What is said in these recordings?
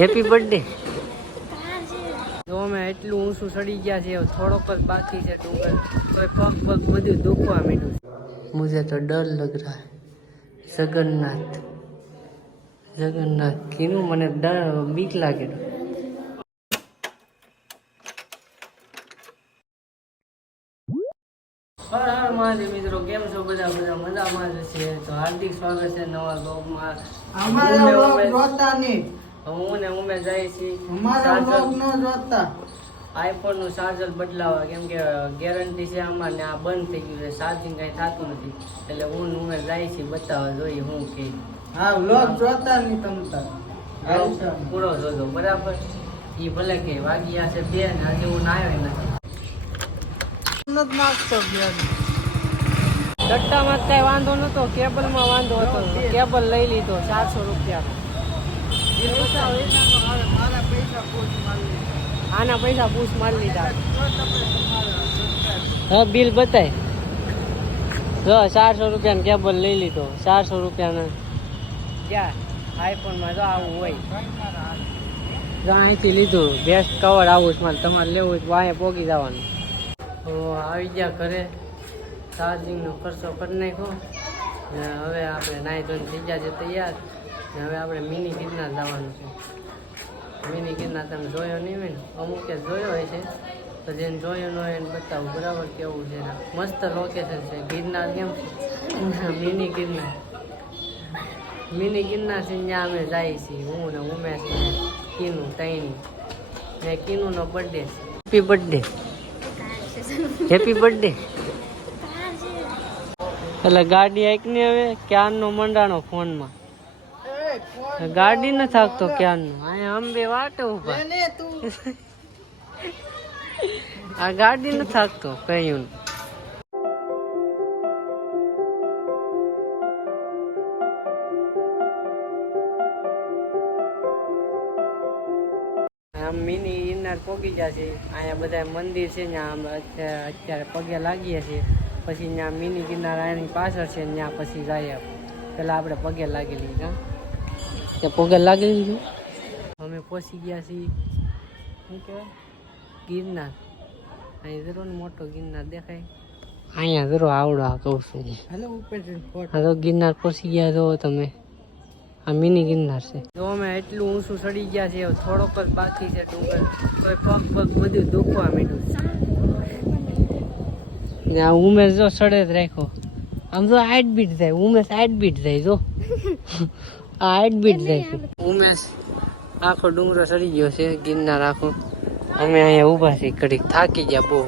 Happy birthday. જો અમે એટલું ઊંચું ચડી ગયા છે, થોડોક જ બાકી છે ડુંગર, તો પગ બધું દુખવા માંડ્યું. મુझे तो डर लग रहा है. जगन्नाथ કીનું મને બીક લાગે. હર મહાદેવ મિત્રો, કેમ છો બધા મજામાં જ છે. તો હાર્દિક સ્વાગત છે નવા બ્લોગમાં. હું ને ઉમેશ જાય છીએ આઈફોન નું ચાર્જર બદલાવા, કેમ કે ગેરંટી છે આમાં ને આ બંધ થઈ ગયું છે, ચાર્જિંગ કઈ થતું નથી. એટલે હું ને ઉમેશ જાય છીએ બતાવવા, જોઈએ હું કે પૂરો જોજો બરાબર. એ ભલે કે વાગ્યા છે 2 ને હજી હું નાયો નથી. ગટ્ટામાં કઈ વાંધો નતો, કેબલમાં વાંધો હતો. કેબલ લઈ લીધો 400 રૂપિયા. આના પૈસા પૂછ મારી લીધા. હા બિલ બતાય. જો 400 રૂપિયાનો કેબલ લઈ લીધો. 400 રૂપિયાના ક્યાં આઈફોનમાં જો આવું હોય. જો અહીંથી લીધું બેસ્ટ કવર આવું છે. તમારે લેવું હોય તો અહીંયા પોગી જવાનું. તો આવી ગયા ઘરે, ચાર્જિંગનો ખર્ચો કરી નાખ્યો. હવે આપણે નાહી ધોઈને થઈ ગયા છે તૈયાર. હવે આપણે મિની ગિરનાર જવાનું છે. મિની ગિરનાર તમે જોયો નહીં હોય ને, અમુક જોયો હોય છે, તો જેને જોયો ન હોય એને બતાવું બરાબર કેવું છે. મસ્ત લોકેશન છે ગિરનાર. કેમ મિની ગિરનાર છે, ત્યાં અમે જઈએ છીએ. હું ને ઉમેશ ને કીનું તૈણી ને કીનુંનો બર્થડે છે. Happy birthday. એટલે ગાડી આંકને હવે ક્યારનો મંડાણો ફોનમાં. ગાડી ન થાકતો ક્યારનો. અહીંયા અંબે વાટે ઉભા. આ ગાડી ન થાકતો કયું. આમ મિની ગિરનાર પોગી જશે. અહીંયા બધા મંદિર છે, ત્યાં અત્યારે પગે લાગીએ છીએ. પછી ત્યાં મિની ગિરનાર આની પાછળ છે, ત્યાં પછી જઈએ. પેલા આપણે પગે લાગેલી ત્યાં પગે લાગેલી છે. અમે પહોંચી ગયા છીએ શું કહેવાય ગિરનાર. અહીં જરો ને મોટો ગિરનાર દેખાય. અહીંયા જરો આવડો આ કહું છું. હા તો ગિરનાર પહોંચી ગયા જો તમે. આ મિની ગિરનાર છે. જો અમે એટલું ઊંચું ચડી ગયા છે, થોડોક જ બાકી છે ડુંગર, તો પગ બધું દુખવા માંડ્યું. ને આ ઉમેશ જો ચડે જ રાખ્યો. આમ જો 8 બીટ જાય ઉમેશ, 8 બીટ જાય જો. આ 8 બીટ જાય છે ઉમેશ. આખો ડુંગરો ચડી ગયો છે ગિરનાર આખો. અમે અહીંયા ઊભા છીએ ઘડીક, થાકી ગયા બહુ.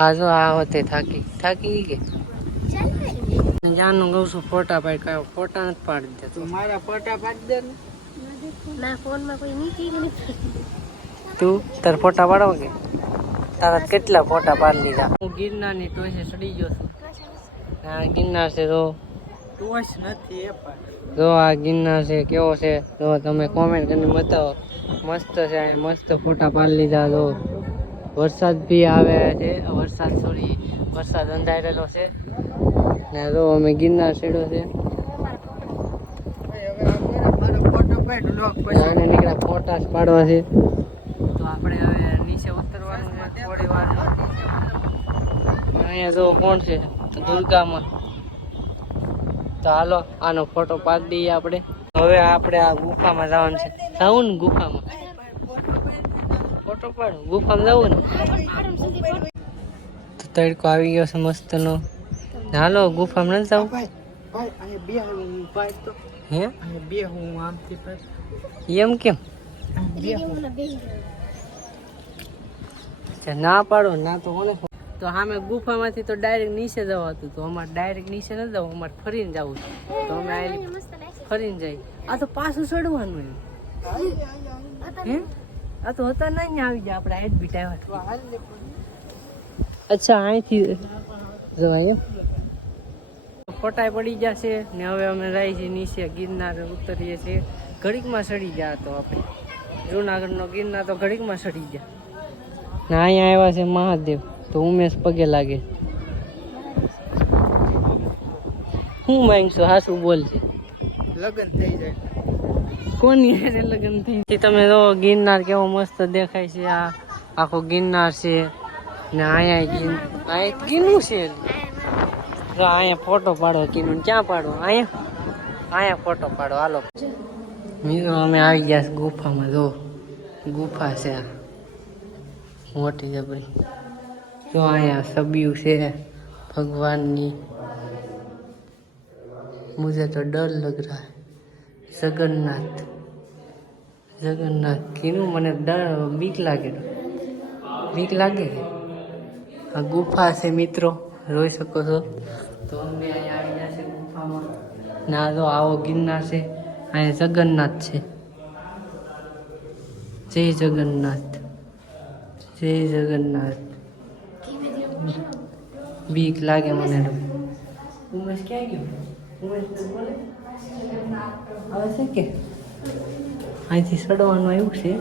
આ જો આ વખતે થાકી ગઈ. જાનું કહું છું ફોટા પાડ, કયો ફોટા નથી પાડી દે. તું મારા ફોટા પાડી દે ને. ના ફોનમાં કોઈ નીચે નથી. તું તાર ફોટા પાડો કે તારા કેટલા ફોટા પાડી લીધા. હું ગિરનારની ટોચે ચડી ગયો છું. આ ગિરનાર છે જો. ટોચ નથી એ પણ જો આ ગિરનાર છે કેવો છે જો તમે કોમેન્ટ કરીને બતાવો. મસ્ત છે, મસ્ત ફોટા પાડી લીધા. જો વરસાદ બી આવે છે, વરસાદ અંધારેલો છે ને. જો અમે ગિરનાર ચડ્યો છે. આને નીકળ્યા ફોટા જ પાડવા છે. તો આપણે હવે નીચે ઉતરવાનું છે થોડી વાર. અહીંયા જો કોણ છે દુર્ગામાં. તો હાલો આનો ફોટો પાડી દઈએ આપણે. હવે આપણે આ ગુફામાં જવાનું છે. જવું ને ગુફામાં ફોટો પાડો. ગુફામાં જવું ને. તો તડકો આવી ગયો છે મસ્તનો. હાલો ગુફામાં નથી જવું. હે એમ કેમ ના પાડો ના તો કોને. તો સામે ગુફામાંથી તો ડાયરેક્ટ નીચે જવાતું, તો અમારે ડાયરેક્ટ નીચે ન જવું, અમારે ફરીને જવું છે. તો અમે ફરીને જઈએ. આ તો પાછું ચડવાનું હે. આ તો હતા નહીં આવી જાય. આપણે હાઈટ બીટ આવ્યા. અચ્છા અહીંથી જવાય એમ. ફોટા પડી ગયા છે ને. હવે અમે જઈએ છીએ નીચે ગિરનાર ઉતરીએ છીએ. ઘડીકમાં ચડી ગયા તો આપણે જુનાગઢનો ગિરનાર તો ઘડીકમાં ચડી ગયા ને. અહીંયા આવ્યા છે મહાદેવ. તો ઉમેશ પગે લાગે. હું માંગશું હાસું બોલ છે. લગ્ન થઈ જાય કોની હારે લગ્ન થઈ તમે જો ગિરનાર કેવો મસ્ત દેખાય છે આ આખો ગિરનાર છે ને અહીંયા ગીનું છે જો અહીંયા ફોટો પાડો કીનું ક્યાં પાડો અહીંયા ફોટો પાડો હાલો મિત્રો અમે આવી ગયા છે ગુફામાં જો ગુફા છે મોટી જબરી જો અહીંયા સબ્યું છે ભગવાનની मुझे तो डर लग रहा है जगन्नाथ किनु મને બીક લાગે આ ગુફા છે મિત્રો જોઈ શકો છો તો અમે અહીંયા આવી ગયા છે ગુફામાં ના જો આવો ગિરનાર છે અહીંયા જગન્નાથ છે જય જગન્નાથ બીક લાગે મને ઉમેશ ક્યાં ગયો હવે છે કે અહીંથી ચડવાનું આવ્યું છે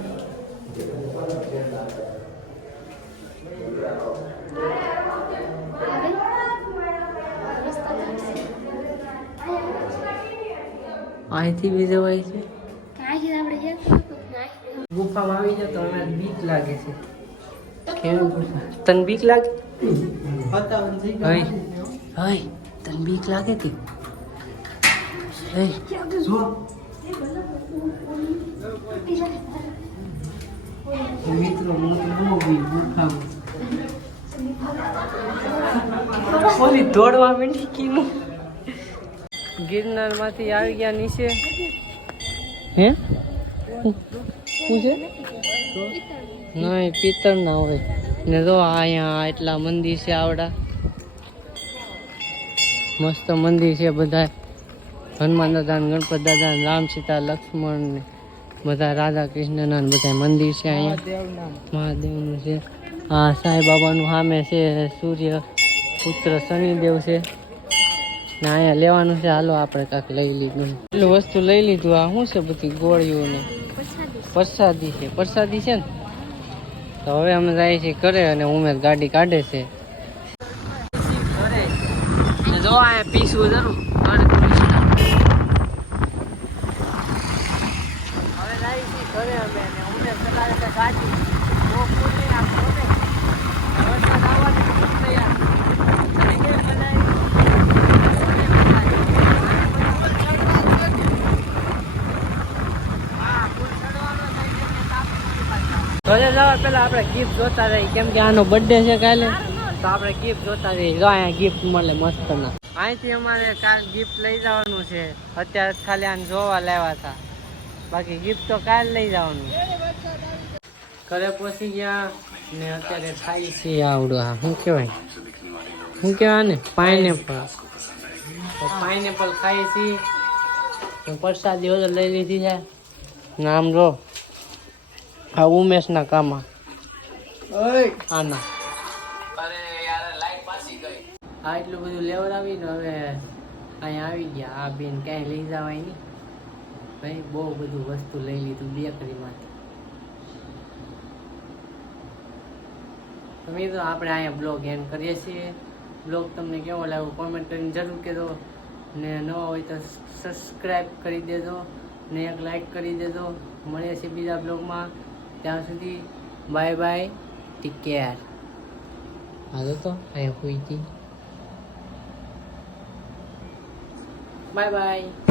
અહીંથી બી જવાય છે ગુફામાં આવી જાય તો અમે બીક લાગે છે કેવું ગુફા તને બીક લાગે તને બીક લાગે કે મિત્રો ઓલી દોડવા માંડી કીનું ગિરનાર માંથી આવી ગયા નીચે હે શું છે નહીં પિત્તળ ના હોય ને જો અહીંયા એટલા મંદિર છે આવડા મસ્ત મંદિર છે બધા હનુમાન દાદા ગણપત દાદા રામ સીતા લક્ષ્મણ ને બધા રાધા કૃષ્ણના બધા મંદિર છે અહીંયા મહાદેવનું છે હા સાંઈ બાબાનું સામે છે સૂર્ય પુત્ર શનિદેવ છે ને અહીંયા લેવાનું છે હાલો આપણે કાંક લઈ લીધું એટલું વસ્તુ લઈ લીધું આ શું છે બધી ગોળીઓ ને પ્રસાદી છે ને તો હવે અમે જાય છે ઘરે અને ઉમેર ગાડી કાઢે છે જો અહીંયા પીસવું જરૂર હવે જાય છે ઘરે અમે ઉમેર ચલાવે છે ગાડી વરસાદ આવવાની ઘરે જવા પેલા આપણે ગિફ્ટ જોતા રહી કેમ કે આનો બર્થડે છે કાલે તો આપણે ગિફ્ટ જોતા રહી જો અહીંયા ગિફ્ટ મળે મસ્ત ના અહીંથી અમારે કાલ ગિફ્ટ લઈ જવાનું છે અત્યારે ખાલી આને જોવા લાવ્યા હતા બાકી ગિફ્ટ તો કાલ લઈ જવાનું ઘરે પહોંચી ગયા ને અત્યારે ખાઈ છે આવડું આ શું કહેવાય ને પાઇનેપલ ખાઈ છીએ પ્રસાદી ઓર્ડર લઈ લીધી છે નામ જો આ ઉમેશના કામમાં આના આ એટલું બધું લેવડાવીને હવે અહીંયા આવી ગયા આ બેન ક્યાંય લઈ જવાય નહીં ભાઈ બહુ બધું વસ્તુ લઈ લીધું બેકરીમાંથી તમે તો આપણે અહીંયા બ્લોગ એન્ડ કરીએ છીએ બ્લોગ તમને કેવો લાગ્યો કોમેન્ટ કરીને જરૂર કહેજો ને નવા હોય તો સબસ્ક્રાઈબ કરી દેજો ને એક લાઈક કરી દેજો મળીએ છીએ બીજા બ્લોગમાં ત્યાં સુધી બાય બાય ટેક કેર હાલો તો અહીંયા હોઈ હતી બાય બાય